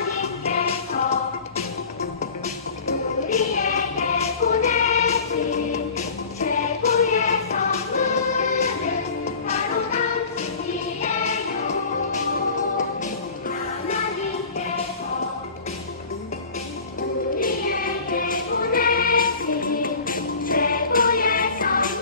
하나님께서 우리에게 보내신 최고의 선물은 바로 당신이에요. 하나님께서 우리에게 보내신 최고의 선물은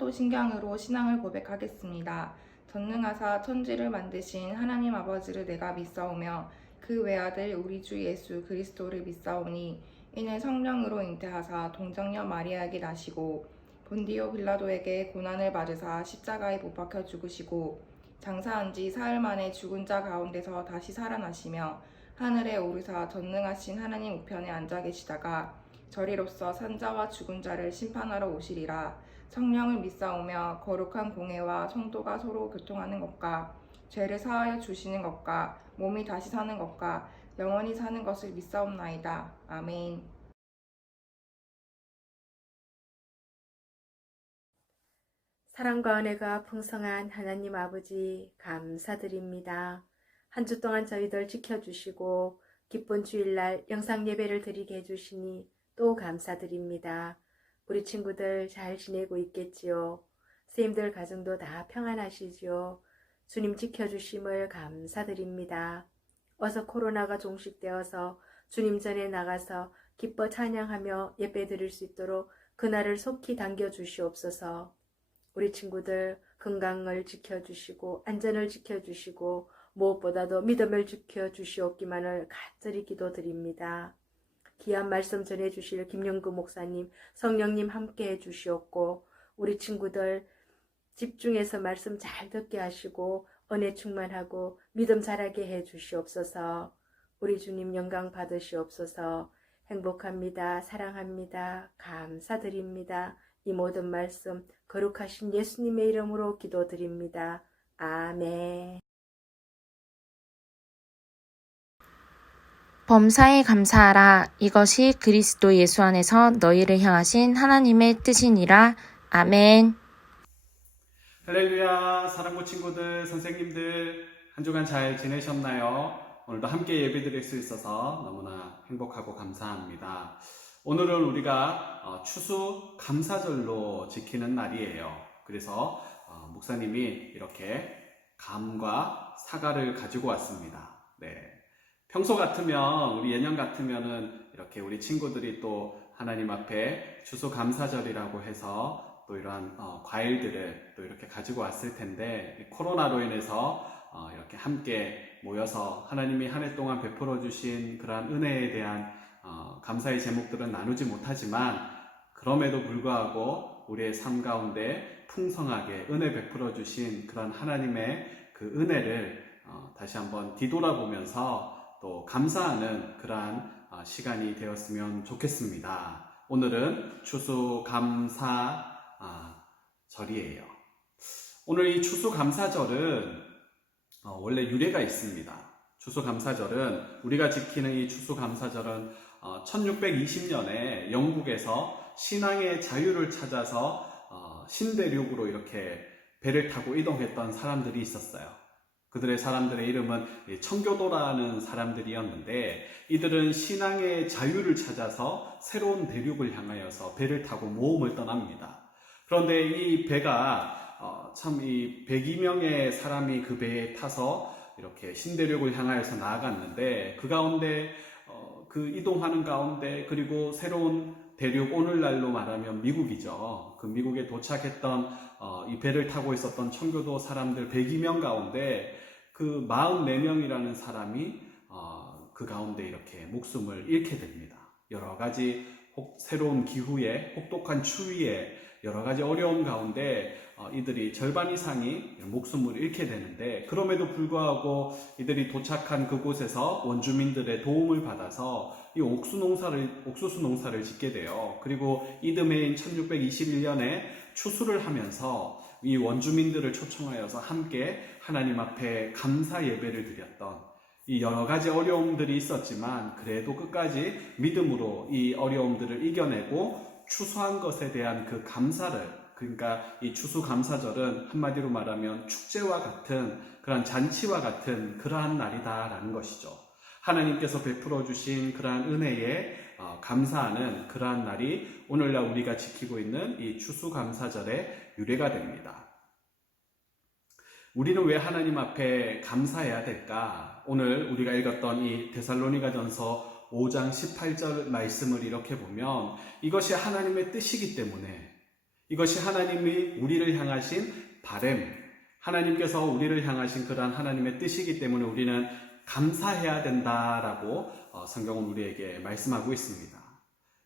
사도신경으로 신앙을 고백하겠습니다. 전능하사 천지를 만드신 하나님 아버지를 내가 믿사오며 그 외아들 우리 주 예수 그리스도를 믿사오니 이는 성령으로 잉태하사 동정녀 마리아에게 나시고 본디오 빌라도에게 고난을 받으사 십자가에 못 박혀 죽으시고 장사한 지 사흘 만에 죽은 자 가운데서 다시 살아나시며 하늘에 오르사 전능하신 하나님 우편에 앉아 계시다가 저리로서 산자와 죽은 자를 심판하러 오시리라. 성령을 믿사오며 거룩한 공회와 성도가 서로 교통하는 것과 죄를 사하여 주시는 것과 몸이 다시 사는 것과 영원히 사는 것을 믿사옵나이다. 아멘. 사랑과 은혜가 풍성한 하나님 아버지 감사드립니다. 한 주 동안 저희들 지켜주시고 기쁜 주일날 영상 예배를 드리게 해주시니 또 감사드립니다. 우리 친구들 잘 지내고 있겠지요? 선생님들 가정도 다 평안하시지요? 주님 지켜주심을 감사드립니다. 어서 코로나가 종식되어서 주님 전에 나가서 기뻐 찬양하며 예배 드릴 수 있도록 그날을 속히 당겨주시옵소서. 우리 친구들 건강을 지켜주시고 안전을 지켜주시고 무엇보다도 믿음을 지켜주시옵기만을 간절히 기도드립니다. 귀한 말씀 전해주실 김영구 목사님, 성령님 함께 해주시옵고 우리 친구들 집중해서 말씀 잘 듣게 하시고 은혜 충만하고 믿음 자라게 해주시옵소서. 우리 주님 영광 받으시옵소서. 행복합니다. 사랑합니다. 감사드립니다. 이 모든 말씀 거룩하신 예수님의 이름으로 기도드립니다. 아멘. 범사에 감사하라. 이것이 그리스도 예수 안에서 너희를 향하신 하나님의 뜻이니라. 아멘. 할렐루야. 사랑부 친구들, 선생님들 한 주간 잘 지내셨나요? 오늘도 함께 예배드릴 수 있어서 너무나 행복하고 감사합니다. 오늘은 우리가 추수 감사절로 지키는 날이에요. 그래서 목사님이 이렇게 감과 사과를 가지고 왔습니다. 네. 평소 같으면, 우리 예년 같으면은 이렇게 우리 친구들이 또 하나님 앞에 추수 감사절이라고 해서 또 이러한 과일들을 또 이렇게 가지고 왔을 텐데, 코로나로 인해서 이렇게 함께 모여서 하나님이 한 해 동안 베풀어 주신 그러한 은혜에 대한 감사의 제목들은 나누지 못하지만, 그럼에도 불구하고 우리의 삶 가운데 풍성하게 은혜 베풀어 주신 그런 하나님의 그 은혜를 다시 한번 뒤돌아보면서 또 감사하는 그러한 시간이 되었으면 좋겠습니다. 오늘은 추수감사 절이에요. 오늘 이 추수감사절은 원래 유래가 있습니다. 추수감사절은, 우리가 지키는 이 추수감사절은 1620년에 영국에서 신앙의 자유를 찾아서 신대륙으로 이렇게 배를 타고 이동했던 사람들이 있었어요. 사람들의 이름은 청교도라는 사람들이었는데, 이들은 신앙의 자유를 찾아서 새로운 대륙을 향하여서 배를 타고 모험을 떠납니다. 그런데 이 배가 참 이 102명의 사람이 그 배에 타서 이렇게 신대륙을 향하여서 나아갔는데, 그 가운데 그 이동하는 가운데, 그리고 새로운 대륙, 오늘날로 말하면 미국이죠. 그 미국에 도착했던 이 배를 타고 있었던 청교도 사람들 102명 가운데 그 44명이라는 사람이 그 가운데 이렇게 목숨을 잃게 됩니다. 여러 가지 새로운 기후에, 혹독한 추위에, 여러 가지 어려움 가운데 이들이 절반 이상이 목숨을 잃게 되는데, 그럼에도 불구하고 이들이 도착한 그곳에서 원주민들의 도움을 받아서 이 옥수수 농사를 짓게 돼요. 그리고 이듬해인 1621년에 추수를 하면서 이 원주민들을 초청하여서 함께 하나님 앞에 감사 예배를 드렸던, 이 여러 가지 어려움들이 있었지만 그래도 끝까지 믿음으로 이 어려움들을 이겨내고 추수한 것에 대한 그 감사를, 그러니까 이 추수감사절은 한마디로 말하면 축제와 같은, 그러한 잔치와 같은 그러한 날이다라는 것이죠. 하나님께서 베풀어 주신 그러한 은혜에 감사하는 그러한 날이 오늘날 우리가 지키고 있는 이 추수감사절의 유래가 됩니다. 우리는 왜 하나님 앞에 감사해야 될까? 오늘 우리가 읽었던 이 데살로니가전서 5장 18절 말씀을 이렇게 보면, 이것이 하나님의 뜻이기 때문에, 이것이 하나님이 우리를 향하신 바램, 하나님께서 우리를 향하신 그러한 하나님의 뜻이기 때문에 우리는 감사해야 된다라고 성경은 우리에게 말씀하고 있습니다.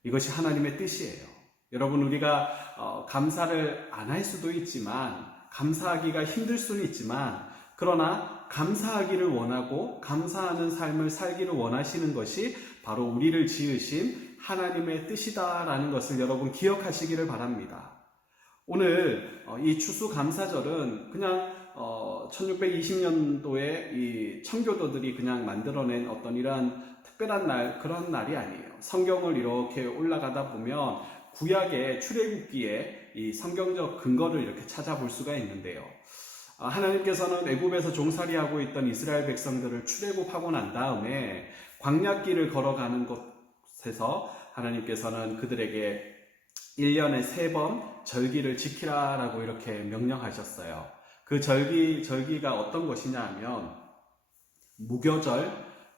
이것이 하나님의 뜻이에요. 여러분, 우리가 감사를 안 할 수도 있지만, 감사하기가 힘들 수는 있지만, 그러나 감사하기를 원하고 감사하는 삶을 살기를 원하시는 것이 바로 우리를 지으신 하나님의 뜻이다라는 것을 여러분 기억하시기를 바랍니다. 오늘 이 추수감사절은 그냥 1620년도에 이 청교도들이 그냥 만들어낸 어떤 이러한 특별한 날, 그런 날이 아니에요. 성경을 이렇게 올라가다 보면 구약의 출애굽기에 이 성경적 근거를 이렇게 찾아볼 수가 있는데요. 하나님께서는 애굽에서 종살이하고 있던 이스라엘 백성들을 출애굽하고 난 다음에 광야길을 걸어가는 곳에서 하나님께서는 그들에게 1년에 3번 절기를 지키라라고 이렇게 명령하셨어요. 그 절기가 어떤 것이냐 하면 무교절,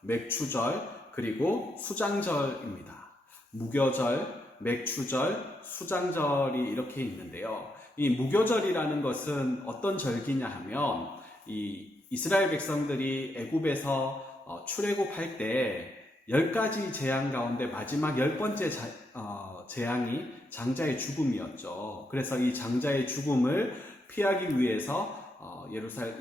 맥추절, 그리고 수장절입니다. 무교절, 맥추절, 수장절이 이렇게 있는데요. 이 무교절이라는 것은 어떤 절기냐 하면 이 이스라엘 백성들이 애굽에서 출애굽할 때 10가지 재앙 가운데 마지막 10번째 재앙이 장자의 죽음이었죠. 그래서 이 장자의 죽음을 피하기 위해서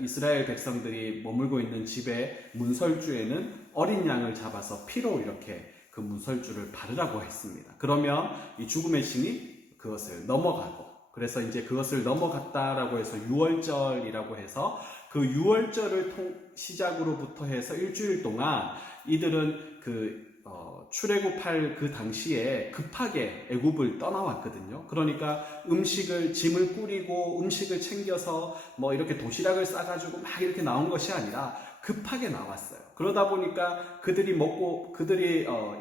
이스라엘 백성들이 머물고 있는 집의 문설주에는 어린 양을 잡아서 피로 이렇게 그 문설주를 바르라고 했습니다. 그러면 이 죽음의 신이 그것을 넘어가고, 그래서 이제 그것을 넘어갔다라고 해서 유월절이라고 해서 그 유월절을 시작으로부터 해서 일주일 동안 이들은 출애굽할 그 당시에 급하게 애굽을 떠나왔거든요. 그러니까 짐을 꾸리고 음식을 챙겨서 뭐 이렇게 도시락을 싸가지고 막 이렇게 나온 것이 아니라 급하게 나왔어요. 그러다 보니까 그들이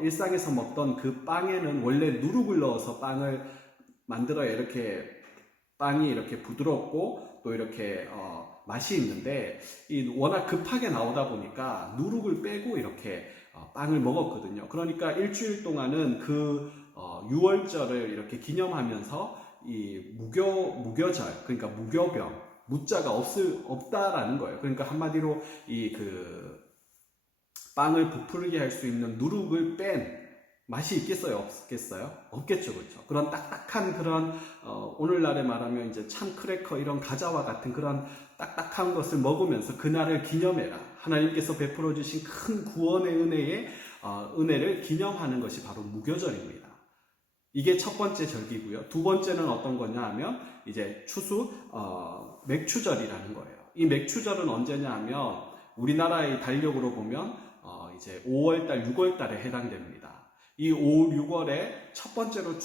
일상에서 먹던 그 빵에는 원래 누룩을 넣어서 빵을 만들어야 이렇게 빵이 이렇게 부드럽고 또 이렇게 맛이 있는데 워낙 급하게 나오다 보니까 누룩을 빼고 이렇게 빵을 먹었거든요. 그러니까 일주일 동안은 그 유월절을 이렇게 기념하면서 이 무교절, 그러니까 무교병, 무자가 없다라는 거예요. 그러니까 한마디로 빵을 부풀게 할 수 있는 누룩을 뺀 맛이 있겠어요? 없겠어요? 없겠죠, 그렇죠? 그런 딱딱한 그런 오늘날에 말하면 이제 참 크래커 이런 과자와 같은 그런 딱딱한 것을 먹으면서 그날을 기념해라. 하나님께서 베풀어 주신 큰 구원의 은혜를 기념하는 것이 바로 무교절입니다. 이게 첫 번째 절기고요. 두 번째는 어떤 거냐 하면 이제 맥추절이라는 거예요. 이 맥추절은 언제냐 하면 우리나라의 달력으로 보면 이제 5월달, 6월달에 해당됩니다. 이 5, 6월에 첫 번째로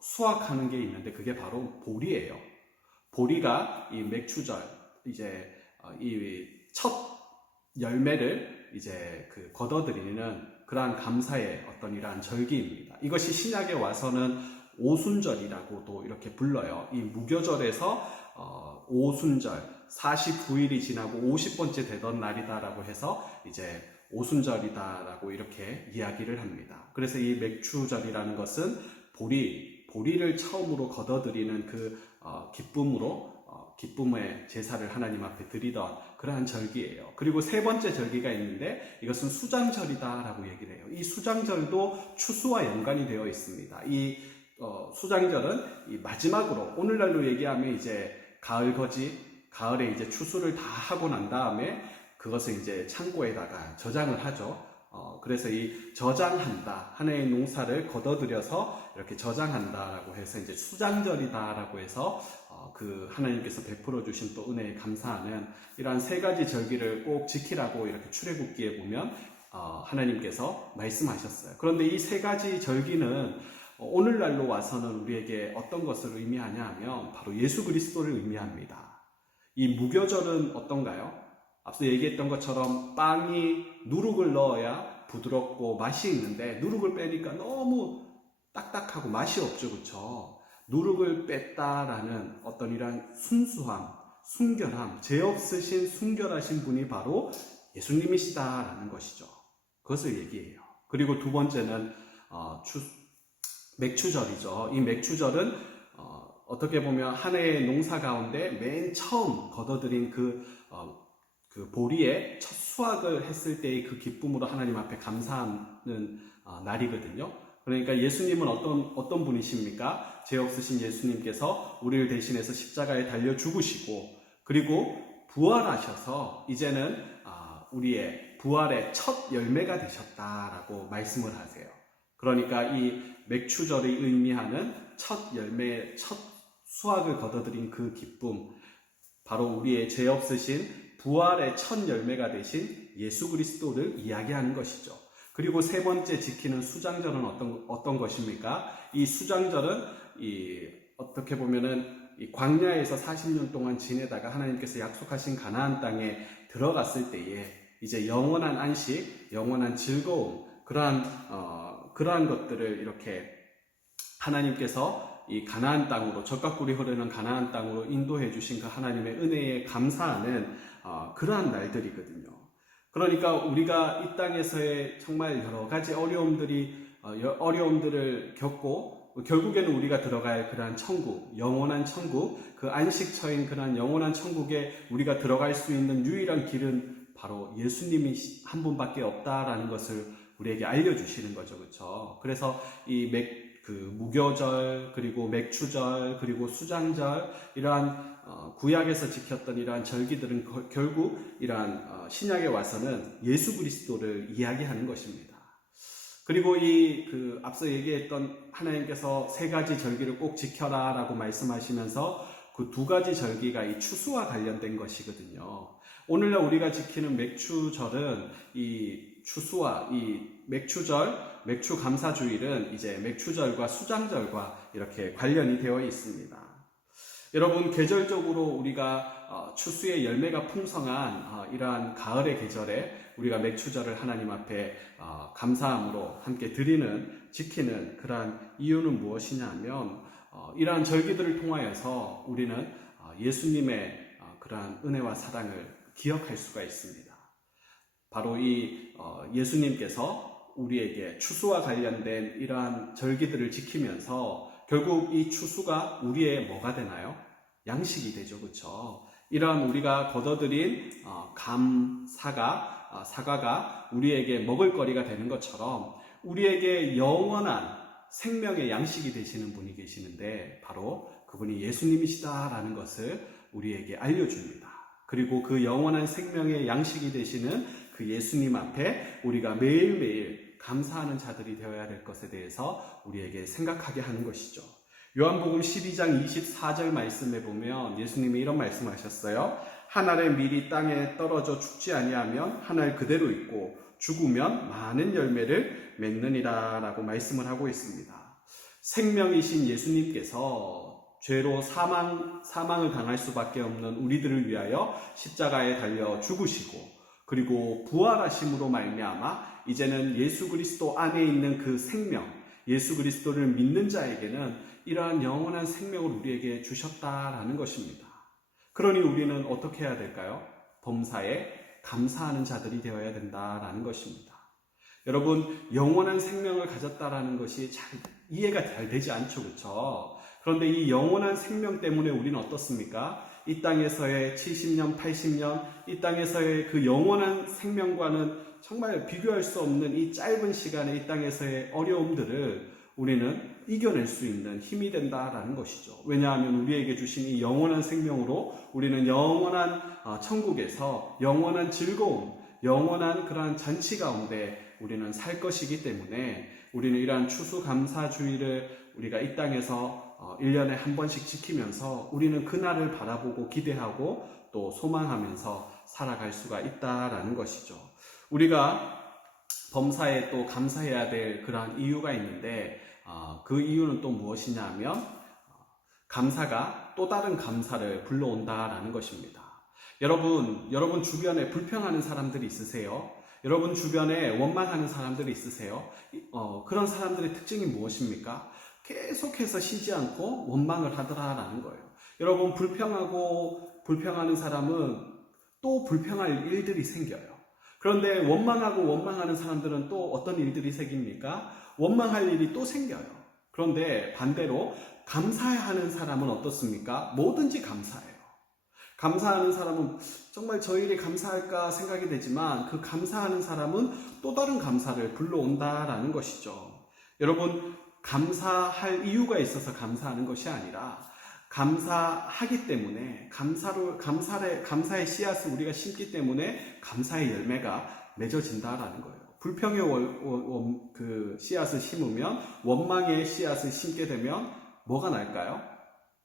수확하는 게 있는데 그게 바로 보리예요. 보리가 이 맥추절, 이제 이 첫 열매를 이제 걷어들이는 그러한 감사의 어떤 이러한 절기입니다. 이것이 신약에 와서는 오순절이라고도 이렇게 불러요. 이 무교절에서 오순절, 49일이 지나고 50번째 되던 날이다라고 해서 이제 오순절이다라고 이렇게 이야기를 합니다. 그래서 이 맥추절이라는 것은 보리를 처음으로 걷어들이는 그 기쁨의 제사를 하나님 앞에 드리던 그러한 절기예요. 그리고 세 번째 절기가 있는데 이것은 수장절이다라고 얘기를 해요. 이 수장절도 추수와 연관이 되어 있습니다. 이 수장절은 이 마지막으로 오늘날로 얘기하면 이제 가을에 이제 추수를 다 하고 난 다음에 그것을 이제 창고에다가 저장을 하죠. 그래서 이 저장한다, 하나의 농사를 걷어들여서 이렇게 저장한다라고 해서 이제 수장절이다라고 해서 그 하나님께서 베풀어 주신 또 은혜에 감사하는 이러한 세 가지 절기를 꼭 지키라고 이렇게 출애굽기에 보면 하나님께서 말씀하셨어요. 그런데 이 세 가지 절기는 오늘날로 와서는 우리에게 어떤 것을 의미하냐 하면 바로 예수 그리스도를 의미합니다. 이 무교절은 어떤가요? 앞서 얘기했던 것처럼 빵이 누룩을 넣어야 부드럽고 맛이 있는데 누룩을 빼니까 너무 딱딱하고 맛이 없죠, 그렇죠? 누룩을 뺐다라는 어떤 이런 순수함, 순결함, 죄 없으신 순결하신 분이 바로 예수님이시다라는 것이죠. 그것을 얘기해요. 그리고 두 번째는 맥추절이죠. 이 맥추절은 어떻게 보면 한 해의 농사 가운데 맨 처음 거둬들인 그 보리의 첫 수확을 했을 때의 그 기쁨으로 하나님 앞에 감사하는 날이거든요. 그러니까 예수님은 어떤 분이십니까? 죄 없으신 예수님께서 우리를 대신해서 십자가에 달려 죽으시고, 그리고 부활하셔서 이제는 우리의 부활의 첫 열매가 되셨다라고 말씀을 하세요. 그러니까 이 맥추절이 의미하는 첫 열매, 첫 수확을 거둬들인 그 기쁨, 바로 우리의 죄 없으신 부활의 첫 열매가 되신 예수 그리스도를 이야기하는 것이죠. 그리고 세 번째 지키는 수장절은 어떤 것입니까? 이 수장절은 어떻게 보면은 이 광야에서 40년 동안 지내다가 하나님께서 약속하신 가나안 땅에 들어갔을 때에 이제 영원한 안식, 영원한 즐거움, 그러한 것들을 이렇게 하나님께서 이 가나안 땅으로, 젖과 꿀이 흐르는 가나안 땅으로 인도해 주신 그 하나님의 은혜에 감사하는 그러한 날들이거든요. 그러니까 우리가 이 땅에서의 정말 여러 가지 어려움들을 겪고 결국에는 우리가 들어갈 그러한 천국, 영원한 천국, 그 안식처인 그러한 영원한 천국에 우리가 들어갈 수 있는 유일한 길은 바로 예수님이 한 분밖에 없다라는 것을 우리에게 알려주시는 거죠. 그렇죠? 그래서 이 무교절, 그리고 맥추절, 그리고 수장절, 이러한 구약에서 지켰던 이러한 절기들은 결국 이러한 신약에 와서는 예수 그리스도를 이야기하는 것입니다. 그리고 앞서 얘기했던 하나님께서 세 가지 절기를 꼭 지켜라 라고 말씀하시면서 그 두 가지 절기가 이 추수와 관련된 것이거든요. 오늘날 우리가 지키는 맥추절은 이 추수와 이 맥추 감사주일은 이제 맥추절과 수장절과 이렇게 관련이 되어 있습니다. 여러분, 계절적으로 우리가 추수의 열매가 풍성한 이러한 가을의 계절에 우리가 맥추절을 하나님 앞에 감사함으로 함께 지키는 그러한 이유는 무엇이냐 하면 이러한 절기들을 통하여서 우리는 예수님의 그러한 은혜와 사랑을 기억할 수가 있습니다. 바로 예수님께서 우리에게 추수와 관련된 이러한 절기들을 지키면서 결국 이 추수가 우리의 뭐가 되나요? 양식이 되죠. 그렇죠? 이러한 우리가 거둬들인 사과가 우리에게 먹을거리가 되는 것처럼 우리에게 영원한 생명의 양식이 되시는 분이 계시는데 바로 그분이 예수님이시다라는 것을 우리에게 알려줍니다. 그리고 그 영원한 생명의 양식이 되시는 그 예수님 앞에 우리가 매일매일 감사하는 자들이 되어야 될 것에 대해서 우리에게 생각하게 하는 것이죠. 요한복음 12장 24절 말씀에 보면 예수님이 이런 말씀하셨어요. 한 알의 밀이 땅에 떨어져 죽지 아니하면 한 알 그대로 있고 죽으면 많은 열매를 맺느니라 라고 말씀을 하고 있습니다. 생명이신 예수님께서 죄로 사망을 당할 수밖에 없는 우리들을 위하여 십자가에 달려 죽으시고 그리고 부활하심으로 말미암아 이제는 예수 그리스도 안에 있는 그 생명, 예수 그리스도를 믿는 자에게는 이러한 영원한 생명을 우리에게 주셨다라는 것입니다. 그러니 우리는 어떻게 해야 될까요? 범사에 감사하는 자들이 되어야 된다라는 것입니다. 여러분, 영원한 생명을 가졌다라는 것이 이해가 잘 되지 않죠, 그렇죠? 그런데 이 영원한 생명 때문에 우리는 어떻습니까? 이 땅에서의 70년, 80년, 이 땅에서의 그 영원한 생명과는 정말 비교할 수 없는 이 짧은 시간에 이 땅에서의 어려움들을 우리는 이겨낼 수 있는 힘이 된다라는 것이죠. 왜냐하면 우리에게 주신 이 영원한 생명으로 우리는 영원한 천국에서 영원한 즐거움, 영원한 그러한 잔치 가운데 우리는 살 것이기 때문에 우리는 이러한 추수감사주의를 우리가 이 땅에서 1년에 한 번씩 지키면서 우리는 그날을 바라보고 기대하고 또 소망하면서 살아갈 수가 있다라는 것이죠. 우리가 범사에 또 감사해야 될 그러한 이유가 있는데 그 이유는 또 무엇이냐 하면 감사가 또 다른 감사를 불러온다라는 것입니다. 여러분 주변에 불평하는 사람들이 있으세요? 여러분 주변에 원망하는 사람들이 있으세요? 그런 사람들의 특징이 무엇입니까? 계속해서 쉬지 않고 원망을 하더라라는 거예요. 여러분, 불평하는 사람은 또 불평할 일들이 생겨요. 그런데 원망하는 사람들은 또 어떤 일들이 생깁니까? 원망할 일이 또 생겨요. 그런데 반대로 감사하는 사람은 어떻습니까? 뭐든지 감사해요. 감사하는 사람은 정말 저 일에 감사할까 생각이 되지만 그 감사하는 사람은 또 다른 감사를 불러온다라는 것이죠. 여러분, 감사할 이유가 있어서 감사하는 것이 아니라 감사하기 때문에 감사의 씨앗을 우리가 심기 때문에 감사의 열매가 맺어진다라는 거예요. 불평의 그 씨앗을 심으면 원망의 씨앗을 심게 되면 뭐가 날까요?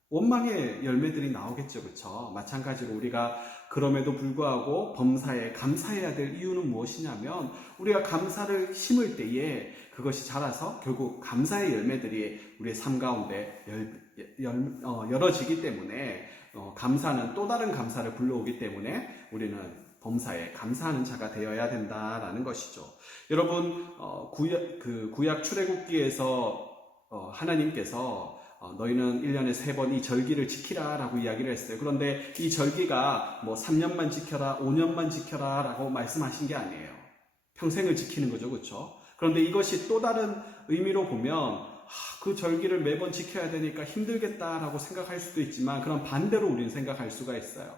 원망의 열매들이 나오겠죠, 그렇죠? 마찬가지로 우리가 그럼에도 불구하고 범사에 감사해야 될 이유는 무엇이냐면 우리가 감사를 심을 때에 그것이 자라서 결국 감사의 열매들이 우리의 삶 가운데 열어지기 때문에 감사는 또 다른 감사를 불러오기 때문에 우리는 범사에 감사하는 자가 되어야 된다라는 것이죠. 여러분, 구약 출애굽기에서 하나님께서 너희는 1년에 3번 이 절기를 지키라 라고 이야기를 했어요. 그런데 이 절기가 뭐 3년만 지켜라, 5년만 지켜라 라고 말씀하신 게 아니에요. 평생을 지키는 거죠, 그렇죠? 그런데 이것이 또 다른 의미로 보면 그 절기를 매번 지켜야 되니까 힘들겠다라고 생각할 수도 있지만 그런 반대로 우리는 생각할 수가 있어요.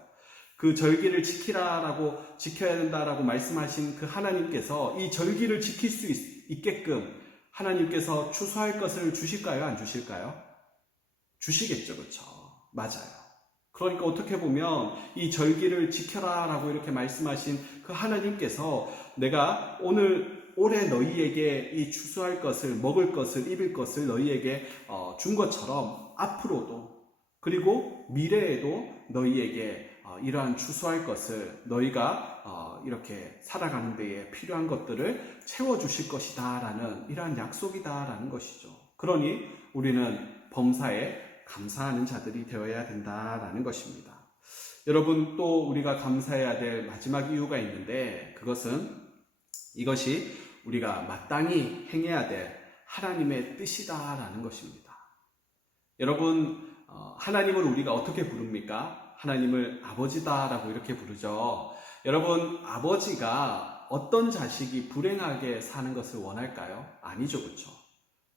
그 절기를 지켜야 된다라고 말씀하신 그 하나님께서 이 절기를 지킬 수 있게끔 하나님께서 추수할 것을 주실까요? 안 주실까요? 주시겠죠, 그렇죠? 맞아요. 그러니까 어떻게 보면 이 절기를 지켜라 라고 이렇게 말씀하신 그 하나님께서 내가 올해 너희에게 이 추수할 것을, 먹을 것을, 입을 것을 너희에게 준 것처럼 앞으로도 그리고 미래에도 너희에게 이러한 추수할 것을 너희가 이렇게 살아가는 데에 필요한 것들을 채워주실 것이다 라는 이러한 약속이다 라는 것이죠. 그러니 우리는 범사에 감사하는 자들이 되어야 된다라는 것입니다. 여러분, 또 우리가 감사해야 될 마지막 이유가 있는데 그것은 이것이 우리가 마땅히 행해야 될 하나님의 뜻이다라는 것입니다. 여러분, 하나님을 우리가 어떻게 부릅니까? 하나님을 아버지다라고 이렇게 부르죠. 여러분, 아버지가 어떤 자식이 불행하게 사는 것을 원할까요? 아니죠, 그렇죠?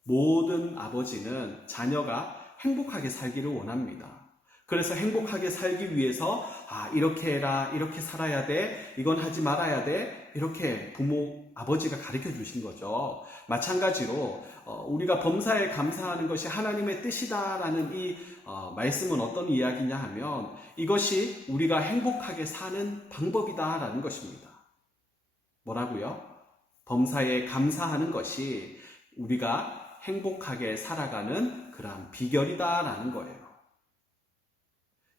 모든 아버지는 자녀가 행복하게 살기를 원합니다. 그래서 행복하게 살기 위해서 이렇게 해라, 이렇게 살아야 돼, 이건 하지 말아야 돼, 이렇게 아버지가 가르쳐 주신 거죠. 마찬가지로 우리가 범사에 감사하는 것이 하나님의 뜻이다라는 이 말씀은 어떤 이야기냐 하면 이것이 우리가 행복하게 사는 방법이다라는 것입니다. 뭐라고요? 범사에 감사하는 것이 우리가 행복하게 살아가는 그러한 비결이다라는 거예요.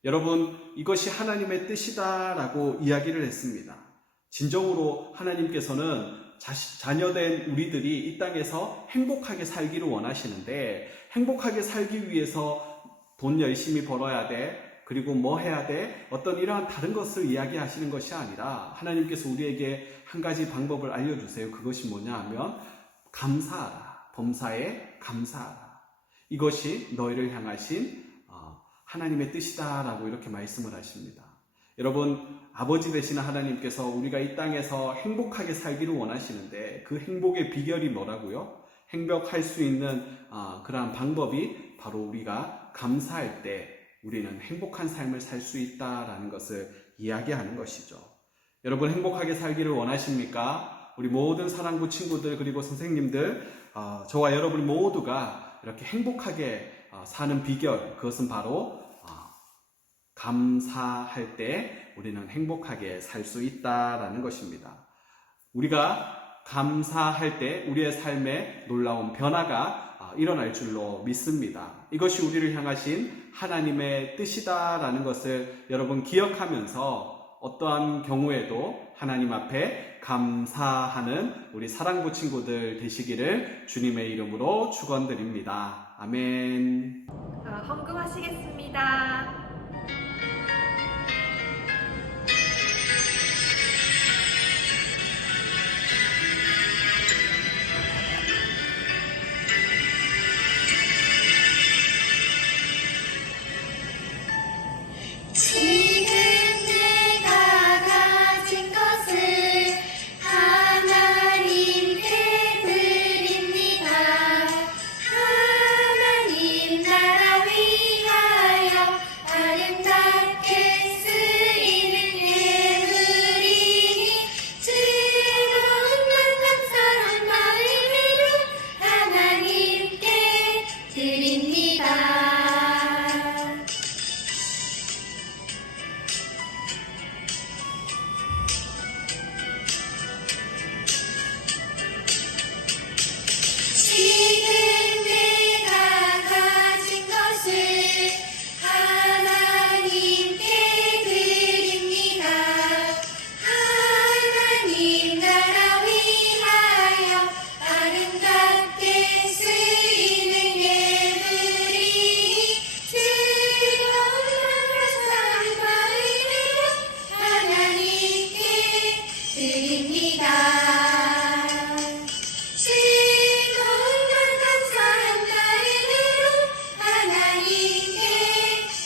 여러분, 이것이 하나님의 뜻이다라고 이야기를 했습니다. 진정으로 하나님께서는 자녀된 우리들이 이 땅에서 행복하게 살기를 원하시는데 행복하게 살기 위해서 돈 열심히 벌어야 돼, 그리고 뭐 해야 돼, 어떤 이러한 다른 것을 이야기하시는 것이 아니라 하나님께서 우리에게 한 가지 방법을 알려주세요. 그것이 뭐냐 하면 감사하라. 범사에 감사하라. 이것이 너희를 향하신 하나님의 뜻이다라고 이렇게 말씀을 하십니다. 여러분, 아버지 되시는 하나님께서 우리가 이 땅에서 행복하게 살기를 원하시는데 그 행복의 비결이 뭐라고요? 행복할 수 있는 그러한 방법이 바로 우리가 감사할 때 우리는 행복한 삶을 살 수 있다라는 것을 이야기하는 것이죠. 여러분, 행복하게 살기를 원하십니까? 우리 모든 사랑부 친구들 그리고 선생님들, 저와 여러분 모두가 이렇게 행복하게 사는 비결, 그것은 바로 감사할 때 우리는 행복하게 살 수 있다라는 것입니다. 우리가 감사할 때 우리의 삶에 놀라운 변화가 일어날 줄로 믿습니다. 이것이 우리를 향하신 하나님의 뜻이다라는 것을 여러분 기억하면서 어떠한 경우에도 하나님 앞에 감사하는 우리 사랑부 친구들 되시기를 주님의 이름으로 축원드립니다. 아멘. 헌금하시겠습니다. 지금 내가 가진 것을 하나님께 드립니다. 하나님 나라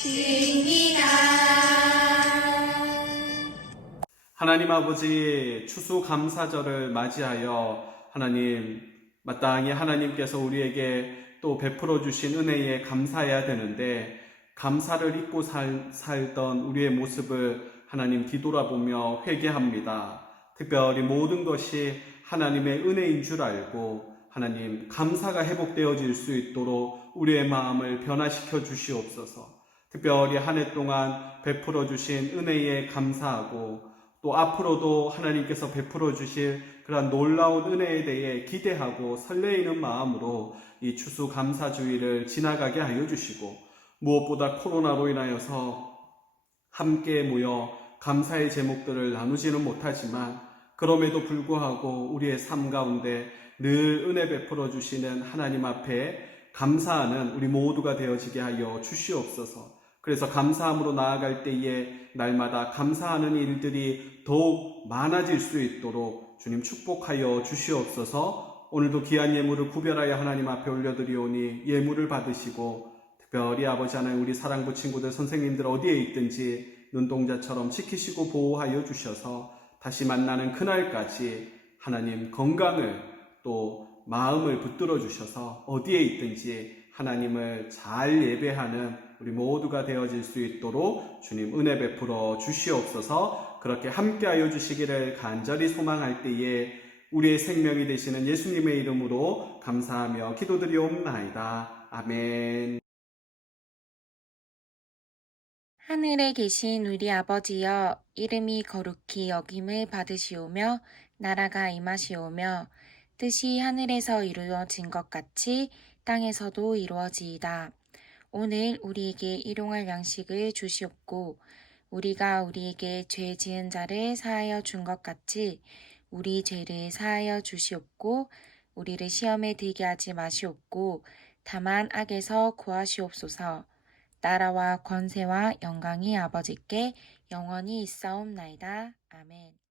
드립니다. 하나님 아버지 추수감사절을 맞이하여 하나님 마땅히 하나님께서 우리에게 또 베풀어 주신 은혜에 감사해야 되는데 감사를 잊고 살던 우리의 모습을 하나님 뒤돌아보며 회개합니다. 특별히 모든 것이 하나님의 은혜인 줄 알고 하나님 감사가 회복되어질 수 있도록 우리의 마음을 변화시켜 주시옵소서. 특별히 한 해 동안 베풀어 주신 은혜에 감사하고 또 앞으로도 하나님께서 베풀어 주실 그러한 놀라운 은혜에 대해 기대하고 설레이는 마음으로 이 추수감사주의를 지나가게 하여 주시고 무엇보다 코로나로 인하여서 함께 모여 감사의 제목들을 나누지는 못하지만 그럼에도 불구하고 우리의 삶 가운데 늘 은혜 베풀어 주시는 하나님 앞에 감사하는 우리 모두가 되어지게 하여 주시옵소서. 그래서 감사함으로 나아갈 때에 날마다 감사하는 일들이 더욱 많아질 수 있도록 주님 축복하여 주시옵소서. 오늘도 귀한 예물을 구별하여 하나님 앞에 올려드리오니 예물을 받으시고 특별히 아버지 하나님 우리 사랑부 친구들 선생님들 어디에 있든지 눈동자처럼 지키시고 보호하여 주셔서 다시 만나는 그날까지 하나님 건강을 또 마음을 붙들어 주셔서 어디에 있든지 하나님을 잘 예배하는 우리 모두가 되어질 수 있도록 주님 은혜 베풀어 주시옵소서. 그렇게 함께하여 주시기를 간절히 소망할 때에 우리의 생명이 되시는 예수님의 이름으로 감사하며 기도드리옵나이다. 아멘. 하늘에 계신 우리 아버지여, 이름이 거룩히 여김을 받으시오며 나라가 임하시오며 뜻이 하늘에서 이루어진 것 같이 땅에서도 이루어지이다. 오늘 우리에게 일용할 양식을 주시옵고 우리가 우리에게 죄 지은 자를 사하여 준 것 같이 우리 죄를 사하여 주시옵고 우리를 시험에 들게 하지 마시옵고 다만 악에서 구하시옵소서. 나라와 권세와 영광이 아버지께 영원히 있사옵나이다. 아멘.